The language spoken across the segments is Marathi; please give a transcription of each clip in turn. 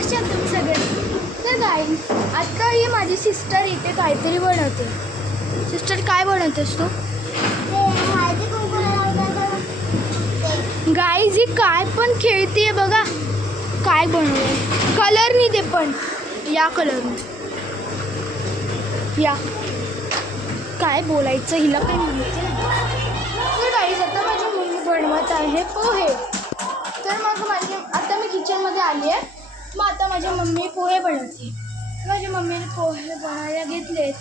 कसे आहात तुम्ही सगळे? तर गाईस, आता ही माझी सिस्टर इथे काहीतरी बनवते. सिस्टर काय बनवतेस तू? गाईज ही काय पण खेळते बघा. काय बनवलंय कलरनी, ते पण या कलरनी. या काय बोलायचं हिला काही माहिती नाही. तर गाईज आता माझी मम्मी बनवत आहे पोहे. तर मग आता मी किचनमध्ये आली आहे. मग आता माझी मम्मी पोहे बनवते. माझ्या मम्मीने पोहे बनायला घेतलेत.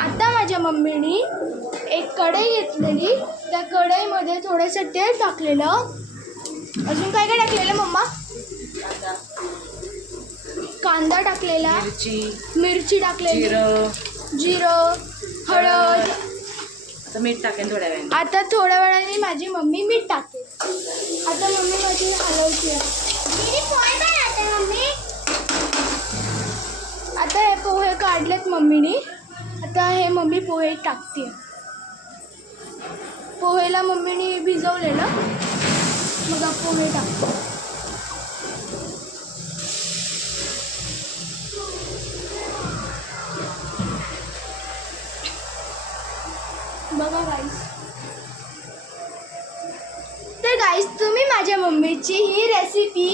आता माझ्या मम्मीने एक कढई घेतलेली. त्या कढईमध्ये थोडंसं तेल टाकलेलं. अजून काय काय टाकलेलं मम्मा? कांदा टाकलेला, मिरची टाकलेली, जिरं, हळद. आता मीठ टाकेन थोड्या वेळाने. आता थोड्या वेळाने माझी मम्मी मीठ टाकते. आता मम्मी माझी हलवते. आता हे पोहे काढलेत मम्मीने. आता हे मम्मी पोहे टाकते. पोहेला मम्मीने भिजवलेलं. मग पोहे टाकते. बघा गाईस. तर गाईस, तुम्ही माझ्या मम्मीची ही रेसिपी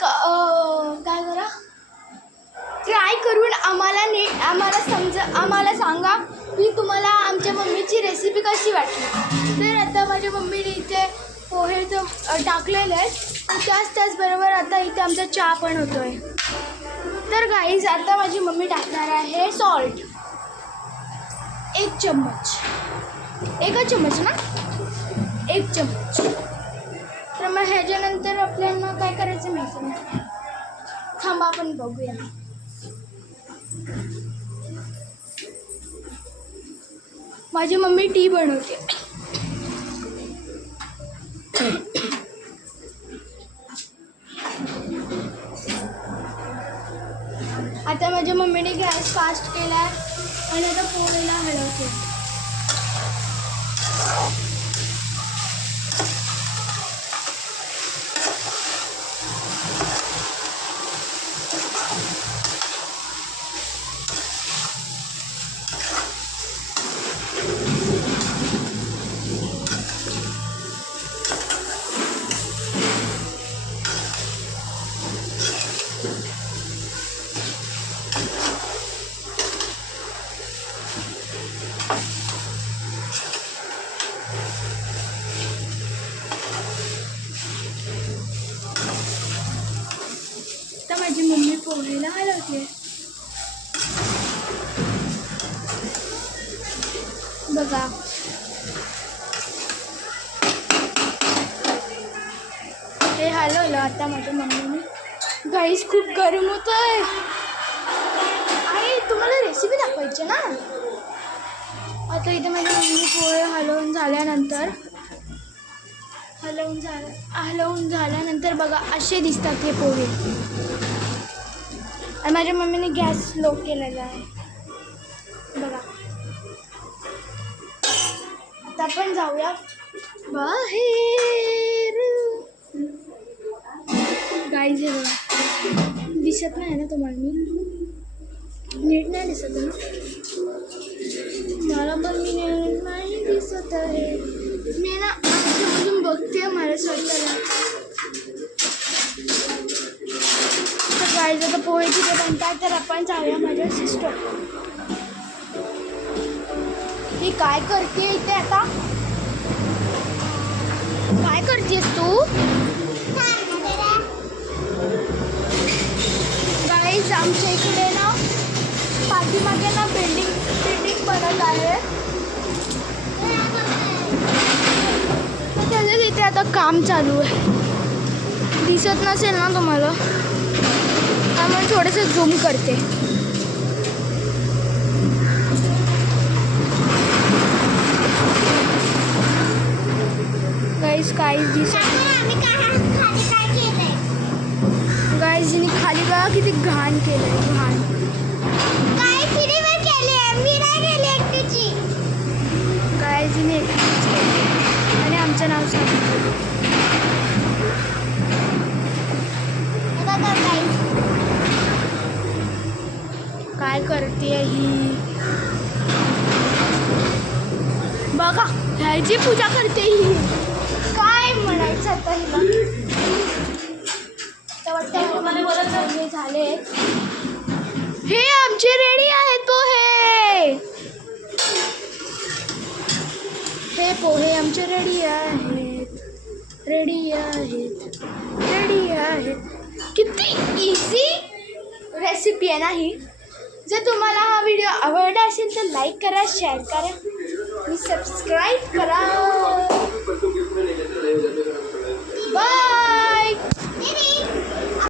काय करा, ट्राय करून आम्हाला सांगा की तुम्हाला आमच्या मम्मीची रेसिपी कशी वाटली. तर आता माझ्या मम्मीने इथे पोहे टाकलेले आहेत. त्याचबरोबर आता इथे आमचा चहा पण होतोय. तर गाईज, आता माझी मम्मी टाकणार आहे सॉल्ट. 1 चम्मच. एकच चम्मच ना? 1 चम्मच. तर मग ह्याच्यानंतर आपल्याला काय करायचं माहिती नाही. थांबा आपण बघूया. माझी मम्मी टी बनवते. आता माझ्या मम्मीने गॅस फास्ट केला आहे आणि आता पोहेला हलवते. माझी मम्मी पोहेला हलवते. बघा, हे हलवलं आता माझ्या मम्मीने. गाईस, खूप गरम होत आहे. आणि तुम्हाला रेसिपी दाखवायची ना. आता इथे माझी मम्मी पोहे हलवून झाल्यानंतर बघा असे दिसतात हे पोहे. आणि माझ्या मम्मीने गॅस स्लो केलेला आहे बघा. आता आपण जाऊया बाहेर. गाईज, हे बघा, दिसत नाही ना तुम्हाला? मी नीट नाही दिसत ना मला, पण मी नीट नाही दिसत आहे. मी ना आजूबाजून बघते मला स्वतःला. तर गाईज, आता पोहे तिथे बनतात. तर आपण जाऊया माझ्या सिस्टर. ही काय करते इथे? आता काय करतेस तू? गाईज, आमच्या इकडे ना पाठीमागे ना बिल्डिंग बनत आहे. तर त्याच्या तिथे आता काम चालू आहे. दिसत नसेल ना तुम्हाला, त्यामुळे थोडंसं झूम करते. गाईज, काहीच दिसत नाही. गाईज, हिने खाली बघा किती घाण केलंय. घाण गाईज, हिने एकटीच केली आणि आमचं नाव सांगितलं. करते ही. बघा ह्याची पूजा करते ही. काय म्हणायचं आता हिला. तर वाटतं मला बोलत झाले. हे आमचे रेडी आहेत पोहे. हे पोहे आमचे रेडी आहेत. रेडी आहेत. रेडी आहेत. किती इझी रेसिपी आहे ना ही. जर तुम्हाला हा व्हिडिओ आवडला असेल तर लाईक करा, शेअर करा आणि सबस्क्राईब करा. बाय.